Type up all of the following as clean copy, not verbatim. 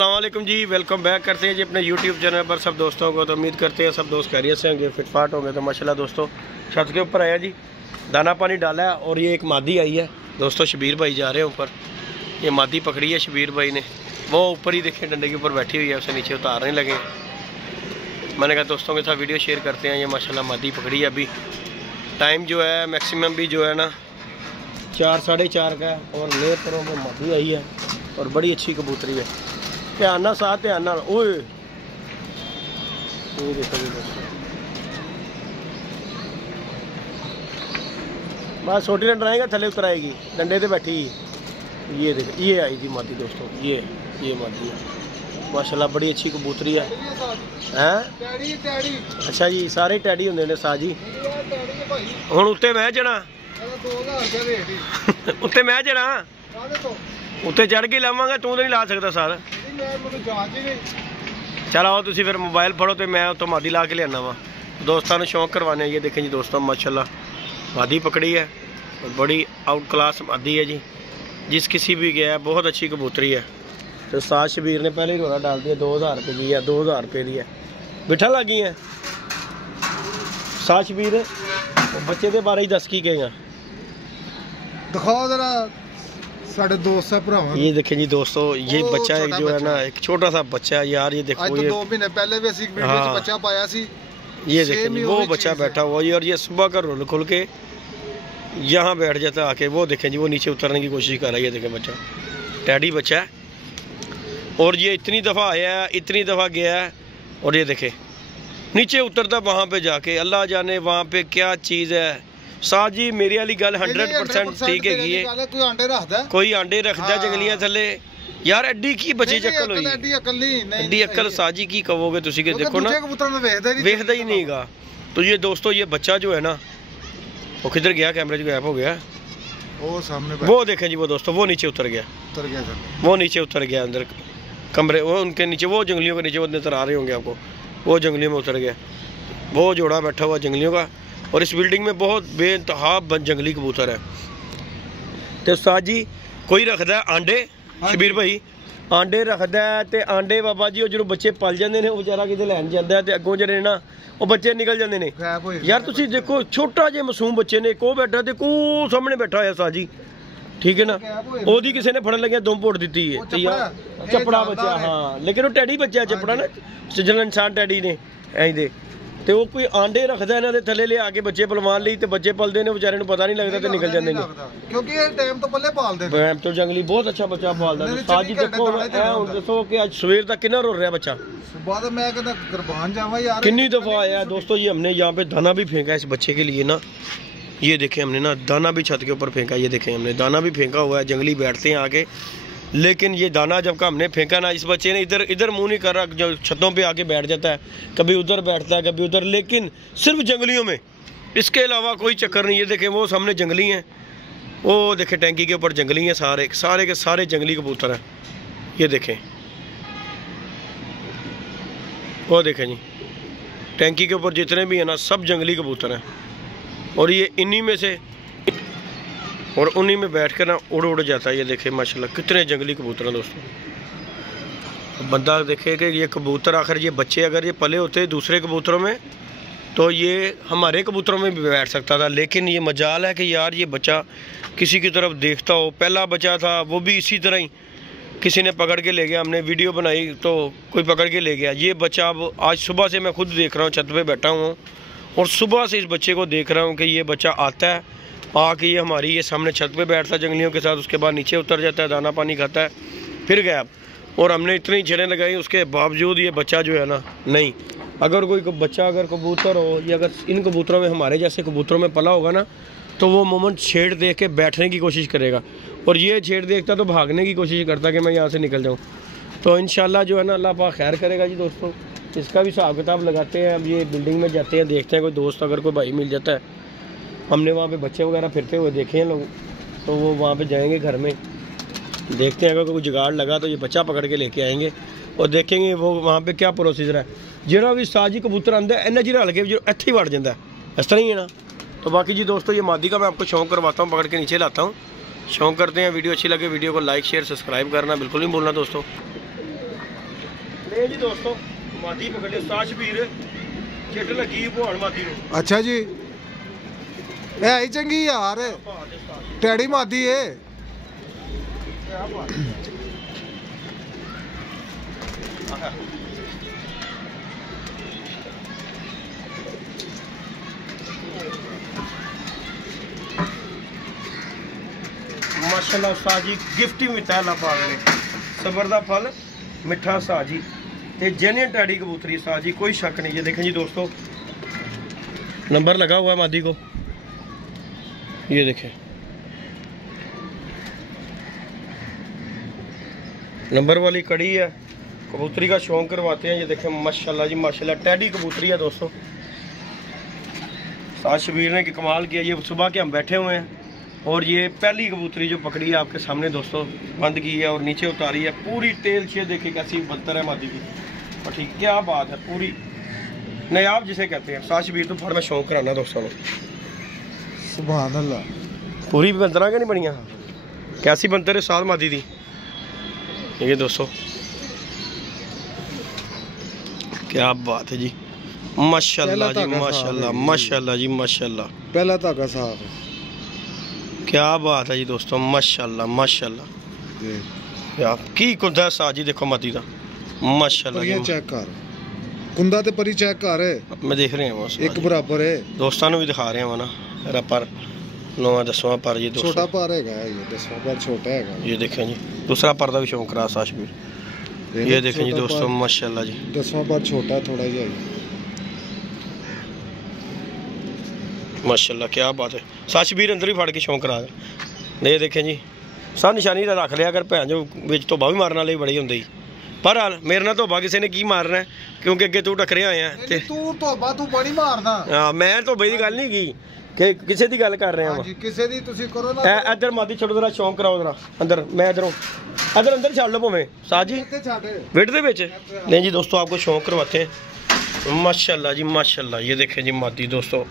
अस्सलामुअलैकुम जी, welcome back करते हैं जी अपने YouTube चैनल पर सब दोस्तों को। तो उम्मीद करते हैं सब दोस्त खैरियत से होंगे, फिटफाट होंगे। तो माशाल्लाह दोस्तों छत के ऊपर आया जी, दाना पानी डाला है और ये एक मादी आई है दोस्तों। शबीर भाई जा रहे हैं ऊपर, ये मादी पकड़ी है शबीर भाई ने, वो ऊपर ही देखें डंडे के ऊपर बैठी हुई है, उसे नीचे उतारने लगे। मैंने कहा दोस्तों के साथ वीडियो शेयर करते हैं। ये माशाल्लाह मादी पकड़ी है। अभी टाइम जो है मैक्सिमम भी जो है ना 4 साढ़े 4 का है और ले पर वो मादी आई है और बड़ी अच्छी कबूतरी है। ध्यान साथ ध्यान ओए देखो दोस्तों, बस छोटी डंडा आएगा थले उतर आएगी, डंडे पे बैठी। ये देखो ये आई थी मादी दोस्तों, ये मादी है माशाल्लाह, बड़ी अच्छी कबूतरी है। हैं अच्छा जी, सारे टैडी होंगे ने सा जी। हुण उत्ते मैं चढ़ा उत्ते मैं चढ़ा उत्ते चढ़ के लावांगा, तू तो नहीं ला सकता सर। चल आओ तुसी फिर मोबाइल फड़ो तो मैं उतो मादी ला के लियाना वा, दोस्तों शौक करवाने। ये देखें जी दोस्तों माशाल्लाह मादी पकड़ी है और बड़ी आउट क्लास मादी है जी, जिस किसी भी गया है बहुत अच्छी कबूतरी है। तो साज शबीर ने पहले ही रोना डाल दिया, 2000 रुपये की है, 2000 रुपये की है। बिठा लगी है साज शबीर, बच्चे के बारे ही दस की गए हैं, दिखाओ जरा साढ़े दोस्त भरावा। ये देखें जी दोस्तों, ये बच्चा एक जो है ना, एक छोटा सा बच्चा है यार। ये देखो आज तो ये 2 महीने पहले भी एक वीडियो में बच्चा पाया सी। ये देखें वो बच्चा बैठा हुआ है और ये सुबह का रोल खोल के यहाँ बैठ जाता है आके। वो देखें जी वो नीचे उतरने की कोशिश कर रहा है। ये देखें बच्चा टैडी बच्चा है और ये इतनी दफ़ा आया है, इतनी दफ़ा गया है और ये देखें नीचे उतरता वहाँ पे जाके। अल्लाह जाने वहाँ पे क्या चीज़ है। साथ जी मेरी वाली गल 100% ठीक है। कोई आंडे रखता जंगलियां थले यार, एडी की बच्चे चक्कर हुई, एडी अकल साजी की कहोगे तुसी के देखो ना, वेखदा ही नहीं गा। तो ये दोस्तों ये बच्चा जो है ना वो किधर गया, कैमरे जो गैप हो गया, वो सामने वो देखें जी वो दोस्तों वो नीचे उतर गया, वो नीचे उतर गया अंदर कमरे, वो उनके नीचे वो जंगलियों के नीचे वो नजर आ रहे होंगे आपको, वो जंगलियों में उतर गया। वो जोड़ा बैठा हुआ जंगलियों का और इस बिल्डिंग में बहुत बेइंतहा जंगली कबूतर है। तो साथ जी कोई रखता है आंडे, शबीर भाई आंडे रखता है तो आंडे बाबा जी जो बच्चे पल जाते हैं वो बेचारा कितने लैन जाता है, तो अगों जो ना वो बच्चे निकल जाते हैं। यार तुसी देखो छोटा जे मासूम बच्चे ने, को बैठा तो को सामने बैठा है सा जी, ठीक है ना। ओदी किसी ने फड़न लगे दुम पोड़ दी है तो यार चपड़ा बच्चा, हाँ लेकिन वो टैडी बच्चा चपड़ा ना, सजन इंसान टैडी ने ऐ तो वो कोई आंडे रखता है ना थले ले आके बच्चे पलवान ली, तो बच्चे पलते हैं बेचारे पता नहीं लगता तो निकल जाते हैं, क्योंकि ये टाइम तो पल्ले पालते हैं। टाइम तो जंगली बहुत अच्छा बच्चा पालदा है। साथ जी देखो दसो कि आज सवेर तक कितना रो रहा है बच्चा, सुबह मैं कहता कुर्बान जावा यार। कितनी दफा आया दोस्तों। ये हमने यहाँ पे दाना भी फेंका इस बच्चे के लिए ना, ये देखें हमने ना दाना भी छत के ऊपर फेंका। ये देखें हमने दाना भी फेंका हुआ है, जंगली बैठते हैं आके, लेकिन ये दाना जब का हमने फेंका ना, इस बच्चे ने इधर इधर मुंह नहीं कर रहा, जो छतों पे आके बैठ जाता है, कभी उधर बैठता है कभी उधर, लेकिन सिर्फ जंगलियों में, इसके अलावा कोई चक्कर नहीं। ये देखें वो सामने जंगली हैं, वो देखें टैंकी के ऊपर जंगली हैं, सारे सारे के सारे जंगली कबूतर हैं। ये देखें वो देखें जी टैंकी के ऊपर जितने भी हैं ना सब जंगली कबूतर हैं और ये इन्हीं में से और उन्हीं में बैठ कर ना उड़ उड़ जाता है। ये देखे माशाल्लाह कितने जंगली कबूतर हैं दोस्तों। बंदा देखे कि ये कबूतर आखिर ये बच्चे अगर ये पले होते दूसरे कबूतरों में तो ये हमारे कबूतरों में भी बैठ सकता था, लेकिन ये मजाल है कि यार ये बच्चा किसी की तरफ देखता हो। पहला बच्चा था वो भी इसी तरह ही किसी ने पकड़ के ले गया, हमने वीडियो बनाई तो कोई पकड़ के ले गया। ये बच्चा अब आज सुबह से मैं खुद देख रहा हूँ, छत पे बैठा हूँ और सुबह से इस बच्चे को देख रहा हूँ कि ये बच्चा आता है आके ये हमारी ये सामने छत पे बैठता है जंगलियों के साथ, उसके बाद नीचे उतर जाता है, दाना पानी खाता है, फिर गया। और हमने इतनी छड़ें लगाई उसके बावजूद ये बच्चा जो है ना नहीं। अगर कोई बच्चा अगर कबूतर हो या अगर इन कबूतरों में हमारे जैसे कबूतरों में पला होगा ना तो वो मोमेंट छेड़ देख के बैठने की कोशिश करेगा और ये छेड़ देखता तो भागने की कोशिश करता कि मैं यहाँ से निकल जाऊँ। तो इंशाल्लाह जो है ना अल्लाह पाक खैर करेगा जी दोस्तों। इसका भी हिसाब किताब लगाते हैं। अब ये बिल्डिंग में जाते हैं, देखते हैं कोई दोस्त अगर कोई भाई मिल जाता है। हमने वहाँ पे बच्चे वगैरह फिरते हुए देखे हैं लोग, तो वो वहाँ पे जाएंगे घर में, देखते हैं अगर कोई जुगाड़ लगा तो ये बच्चा पकड़ के लेके आएंगे और देखेंगे वो वहाँ पे क्या प्रोसीजर है। जो भी साजी कबूतर आंदा है इन्ना चिर हल के जो इत्थे ही वड़ जाता है, इस तरह ही है ना। तो बाकी जी दोस्तों ये मादी का मैं आपको शौक करवाता हूँ, पकड़ के नीचे लाता हूँ। शौक करते हैं। वीडियो अच्छी लगे वीडियो को लाइक शेयर सब्सक्राइब करना बिल्कुल नहीं भूलना दोस्तों। ले जी दोस्तों मादी पकड़ लिया उस्ताद शबीर चिट लगी भुआन मादी नूं। अच्छा जी है ही चंगी यार टैडी मादी है। माशाल्लाह उस्ताद जी गिफ्ट ही मिलता है अल्लाह पाक ने सबर दा फल मिठा उस्ताद जी ते जेन्युइन टैडी कबूतरी उस्ताद जी कोई शक नहीं। ये देखें जी दोस्तों नंबर लगा हुआ है मादी को ये देखें नंबर वाली कड़ी है कबूतरी का शौक करवाते हैं। ये देखें माशाल्लाह जी माशाल्लाह टैडी कबूतरी है दोस्तों। उस्ताद शबीर ने कि कमाल किया। ये सुबह के हम बैठे हुए हैं और ये पहली कबूतरी जो पकड़ी है आपके सामने दोस्तों बंद की है और नीचे उतारी है पूरी टेल छे देखिए कैसी बनतर है मादी की। और ठीक क्या बात है पूरी नायाब जिसे कहते हैं। उस्ताद शबीर तो फड़ में शौक कराना दोस्तों ने सुभान अल्लाह पूरी भी बंदरा के नहीं बनिया कैसी बनतर है साल मादी दी। ये दोस्तों क्या बात है जी माशाल्लाह जी माशाल्लाह माशाल्लाह जी माशाल्लाह पहला धागा साफ क्या बात है जी दोस्तों माशाल्लाह माशाल्लाह है। की कुंदा सा जी देखो मादी दा माशाल्लाह जी चेक कर कुंदा ते परी चेक कर मैं देख रहे हैं एक बराबर है दोस्तों भी दिखा रहे हैं ना मेरा पर 9वां 10वां पर ये छोटा पर है ये 10वां पर छोटा है। ये देखें जी दूसरा पर का भी शौक रहा उस्ताद शबीर। ये देखें जी दोस्तों माशाल्लाह जी 10वां पर छोटा थोड़ा ही है माशाल्लाह क्या बात है। उस्ताद शबीर अंदर ही फड़ के शौक करा ये देखें जी सा निशानी का रख लिया अगर भैन जो बिच धोबा भी मारने वाले बड़े होंगे पर हाल मेरे ना धोबा किसी ने की मारना है क्योंकि अगे तू टकरे आए हैं तू धोबा तू बड़ी मारदा। हाँ मैं धोबे की गल नहीं की कि किसी की गल कर रहे हैं जी किसी दी तुसी करो ना इधर मादी छोड़ो जरा शौक कराओ जरा अंदर मैं इधरों इधर अंदर छड़ लो भावें उस्ताद जी वेट दे विच नहीं जी दोस्तों आपको शौक करवाते हैं माशाल्लाह जी माशाल्लाह। ये देखें जी मादी दोस्तों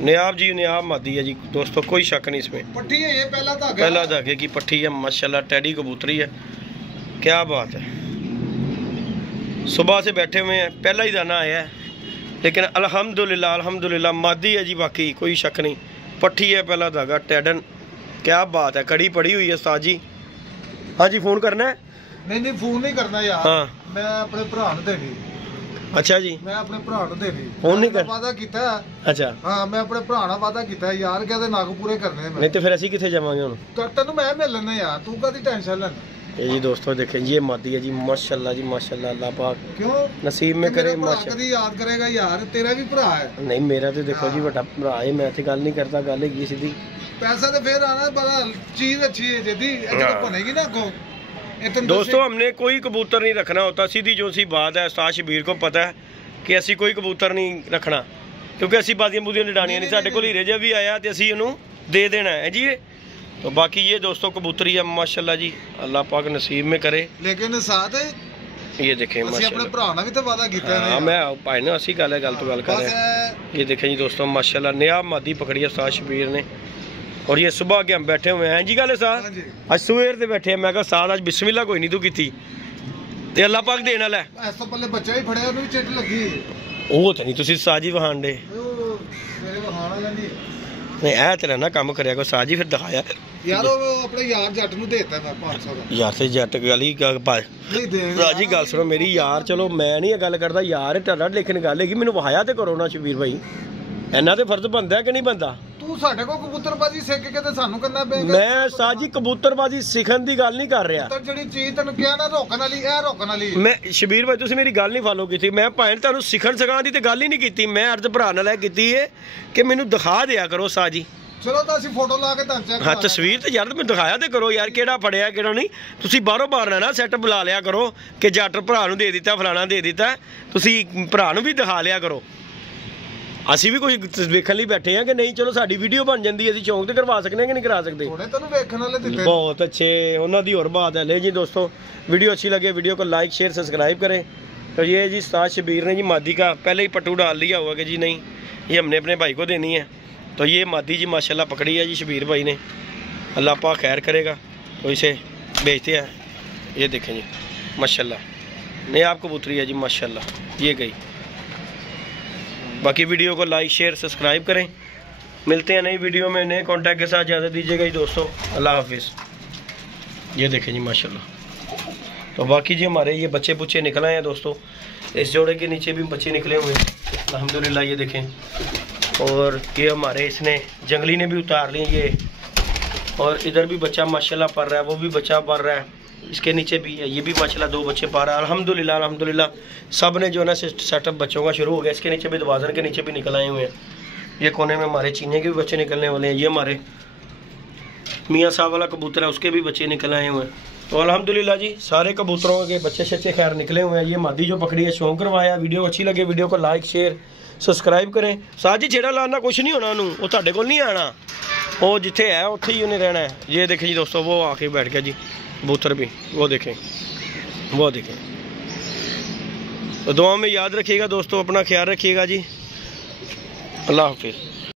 नियाब जी नियाब मादी है जी दोस्तों कोई शक नहीं इसमें पट्टी है ये पहला धागे की पट्टी है माशाल्लाह टैडी कबूतरी है क्या बात है। सुबह से बैठे हुए हैं पहला ही दाना आया है लेकिन अल्हम्दुलिल्लाह अल्हम्दुलिल्लाह मादी है जी बाकी कोई शक नहीं पट्टी है पहला धागा टैडन क्या बात है कड़ी पड़ी हुई है उस्ताद जी। हाँ जी फोन करना है नहीं फोन नहीं करना यार हाँ मैं अपने भरा नूं देनी। अच्छा जी मैं अपने भरा नूं देनी फोन नहीं कर वादा कीता। अच्छा हाँ मैं अपने भरा नाल वादा कीता यार कहते नग पूरे करने नहीं तो फिर असीं कित्थे जावांगे हुण तेनू मैं मिल लेना यार तू कदी टेंशन लेना। ये जी दोस्तों देखें ये मादी है जी माशाल्लाह जी माशाल्लाह अल्लाह पाक क्यों नसीब में करे माशाल्लाह कदी याद करेगा यार तेरा भी भरा है। नहीं मेरा तो देखो जी बड़ा भरा है मैं तो गल नहीं करता गल है सीधी पैसा तो फिर आना बड़ा चीज अच्छी है जेदी तो बनेगी ना को। दोस्तों हमने कोई कबूतर नहीं रखना होता सीधी जो सी बात है उस्ताद शबीर को पता है कि असी कोई कबूतर नहीं रखना क्योंकि असी बादियां बुदियां निडानियां नहीं साडे कोल हीरे जिहा भी आया तो असी इहनूं दे देना है जी। तो बाकी ये दोस्तों कबूतरी है माशाल्लाह जी अल्लाह पाक नसीब में करे लेकिन साथ ये देखें माशाल्लाह अपने भरा नाल भी तो वादा कीता है। हां मैं भाई ने असी गल तो गल कर रहे हैं। ये देखें जी दोस्तों माशाल्लाह नया मादी पकड़ी है उस्ताद शबीर ने और ये सुबह के हम बैठे हुए हैं जी गल साथ आज सवेर से बैठे हैं मैं कहा साथ आज बिस्मिल्लाह कोई नहीं तू कीती ते अल्लाह पाक देने वाला है इस तो पहले बच्चा ही फड़िया ਉਹਨੂੰ चिट लगी ਉਹ ਤਾਂ ਨਹੀਂ ਤੁਸੀਂ ਸਾਜੀ ਵਹਾਣ ਦੇ ਮੇਰੇ ਵਹਾਣ ਵਾਲਾ ਨਹੀਂ ਨਹੀਂ ਇਹ ਤੇਰਾ ਨਾ ਕੰਮ ਕਰਿਆ ਕੋ ਸਾਜੀ ਫਿਰ ਦਿਖਾਇਆ ਯਾਰ ਉਹ ਆਪਣੇ ਯਾਰ ਜੱਟ ਨੂੰ ਦੇਤਾ ਮੈਂ 500 ਦਾ ਯਾਰ ਤੇ ਜੱਟ ਗਲੀ ਪਾ ਨਹੀਂ ਦੇ ਰਾਜੀ ਗੱਲ ਸੁਣੋ ਮੇਰੀ ਯਾਰ ਚਲੋ ਮੈਂ ਨਹੀਂ ਇਹ ਗੱਲ ਕਰਦਾ ਯਾਰ ਤੁਹਾਡਾ ਲੇਕਿਨ ਗੱਲ ਹੈਗੀ ਮੈਨੂੰ ਵਹਾਇਆ ਤੇ ਕਰੋ ਨਾ ਸ਼ਬੀਰ ਭਾਈ ਇਹਨਾਂ ਤੇ ਫਰਜ਼ ਬਣਦਾ ਕਿ ਨਹੀਂ ਬਣਦਾ ਤੂੰ ਸਾਡੇ ਕੋ ਕਬੂਤਰਬਾਜ਼ੀ ਸਿੱਖ ਕੇ ਤੇ ਸਾਨੂੰ ਕਰਨਾ ਪਏਗਾ ਮੈਂ ਸਾਜੀ ਕਬੂਤਰਬਾਜ਼ੀ ਸਿੱਖਣ ਦੀ ਗੱਲ ਨਹੀਂ ਕਰ ਰਿਹਾ ਜਿਹੜੀ ਚੀਜ਼ ਤੈਨੂੰ ਕਿਹਾ ਨਾ ਰੋਕਣ ਵਾਲੀ ਇਹ ਰੋਕਣ ਵਾਲੀ ਮੈਂ ਸ਼ਬੀਰ ਭਾਈ ਤੁਸੀਂ ਮੇਰੀ ਗੱਲ ਨਹੀਂ ਫਾਲੋ ਕੀਤੀ ਮੈਂ ਭਾਵੇਂ ਤੁਹਾਨੂੰ ਸਿੱਖਣ ਸਿਖਾਉਣ ਦੀ ਤੇ ਗੱਲ ਹੀ ਨਹੀਂ ਕੀਤੀ ਮੈਂ ਅਰਜ਼ ਭਰਾ ਨਾਲ ਇਹ ਕੀਤੀ ਹੈ ਕਿ ਮੈਨੂੰ ਦਿਖਾ ਦਿਆ ਕਰੋ ਸਾਜੀ ਚਲੋ ਤਾਂ ਅਸੀਂ ਫੋਟੋ ਲਾ ਕੇ ਤੁਹਾਨੂੰ ਚੈੱਕ ਹਾਂ ਤਸਵੀਰ ਤੇ ਯਾਰ ਮੈਨੂੰ ਦਿਖਾਇਆ ਤੇ ਕਰੋ ਯਾਰ ਕਿਹੜਾ ਫੜਿਆ ਕਿਹੜਾ ਨਹੀਂ ਤੁਸੀਂ ਬਾਹਰੋਂ ਬਾਹਰ ਨਾ ਸੈੱਟ ਬੁਲਾ ਲਿਆ ਕਰੋ ਕਿ ਜੱਟ ਭਰਾ ਨੂੰ ਦੇ ਦਿੱਤਾ ਫਲਾਣਾ ਦੇ ਦਿੱਤਾ ਤੁਸੀਂ ਭਰਾ ਨੂੰ ਵੀ ਦਿਖਾ ਲਿਆ ਕਰੋ ਅਸੀਂ ਵੀ ਕੁਝ ਵੇਖਣ ਲਈ ਬੈਠੇ ਆ ਕਿ ਨਹੀਂ ਚਲੋ ਸਾਡੀ ਵੀਡੀਓ ਬਣ ਜਾਂਦੀ ਅਸੀਂ ਚੌਂਕ ਤੇ ਕਰਵਾ ਸਕਨੇ ਆ ਕਿ ਨਹੀਂ ਕਰਾ ਸਕਦੇ ਥੋੜੇ ਤੁਹਾਨੂੰ ਵੇਖਣ ਵਾਲੇ ਦਿੱਤੇ ਬਹੁਤ ਅੱਛੇ ਉਹਨਾਂ ਦੀ ਹੋਰ ਬਾਤ ਹੈ ਲੈ ਜੀ ਦੋਸਤੋ वीडियो अच्छी लगे वीडियो को लाइक शेयर सब्सक्राइब करें। तो ये जी उस्ताद शबीर ने जी मादी का पहले ही पट्टू डाल लिया हुआ कि जी नहीं ये हमने अपने भाई को देनी है। तो ये मादी जी माशाल्लाह पकड़ी है जी शबीर भाई ने, अल्लाह पाक खैर करेगा। तो इसे बेचते हैं। ये देखें जी माशाल्लाह नायाब कबूतरी है जी माशाल्लाह, ये गई। बाकी वीडियो को लाइक शेयर सब्सक्राइब करें। मिलते हैं नई वीडियो में नए कॉन्टैक्ट के साथ। इजाज़त दीजिएगा जी दोस्तों, अल्लाह हाफिज़। ये देखें जी माशाल्लाह। तो बाकी जी हमारे ये बच्चे बुच्चे निकल आए हैं दोस्तों, इस जोड़े के नीचे भी बच्चे निकले हुए हैं अल्हम्दुलिल्लाह, ये देखें। और ये हमारे इसने जंगली ने भी उतार लिए ये, और इधर भी बच्चा माशाल्लाह पढ़ रहा है, वो भी बच्चा पढ़ रहा है, इसके नीचे भी है, ये भी माशाल्लाह 2 बच्चे पा रहा है अल्हम्दुलिल्लाह। अल्हम्दुलिल्लाह सब ने जो है ना सेटअप बच्चों का शुरू हो गया। इसके नीचे भी दवाजन के नीचे भी निकल आए हुए हैं। ये कोने में हमारे चीने के भी बच्चे निकलने वाले हैं। ये हमारे मियाँ साहब वाला कबूतर है, उसके भी बच्चे निकल आए हुए हैं। तो अल्हम्दुलिल्लाह जी सारे कबूतरों के बच्चे शच्चे खैर निकले हुए हैं। ये मादी जो पकड़ी है शौक करवाया। वीडियो अच्छी लगे वीडियो को लाइक शेयर सब्सक्राइब करें। साथ जी छेड़ा लाना कुछ नहीं होना, उन्होंने वो ਤੁਹਾਡੇ ਕੋਲ नहीं आना, वो जिथे है उत्थे ही उन्हें रहना है। ये देखें जी दोस्तों, वो आके बैठ गया जी कबूतर भी, वो देखें, वो देखें। तो दुआ में याद रखिएगा दोस्तों, अपना ख्याल रखिएगा जी, अल्लाह हाफिज़।